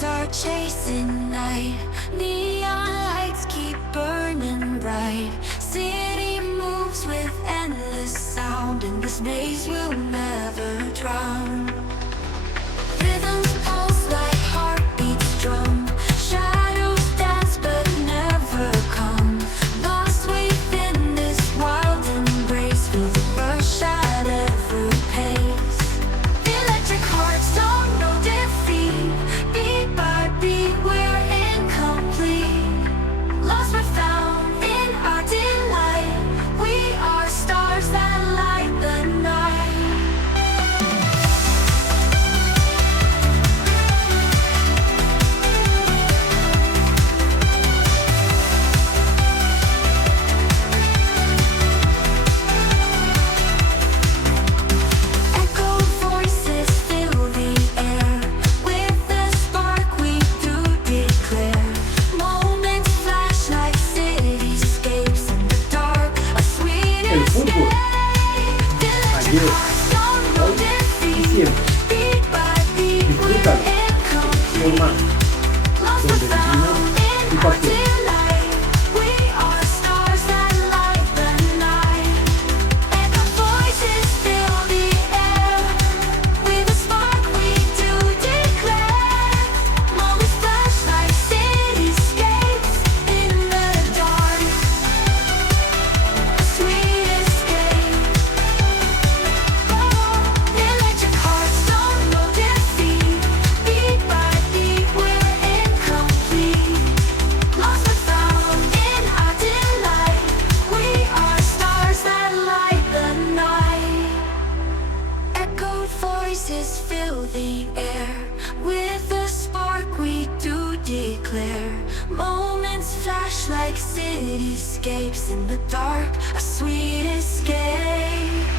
stars are chasing night. Neon lights keep burning bright. City moves with endless sound, and this maze will never drown. Rhythms pulse like heartbeats drum. Shadows dance but never come. Lost within this wild embrace. Feel the rush at every pace. Electric hearts don't know defeat. Beat by beat we're incomplete. Lost but found in our delight. We are stars that light the night. Echoed voices fill the air. With the spark we do declare. Moments flash like cityscapes in the dark. A sweet El fútbol, ayer, hoy y siempre. Disfrútalo, por más, donde vivimos y pasión. Electric hearts don't know defeat. Beat by beat we're incomplete. Lost but found in our delight. We are stars that light the night. Echoed voices fill the air. With the spark we do declare. Moments flash like cityscapes in the dark. A sweet escape.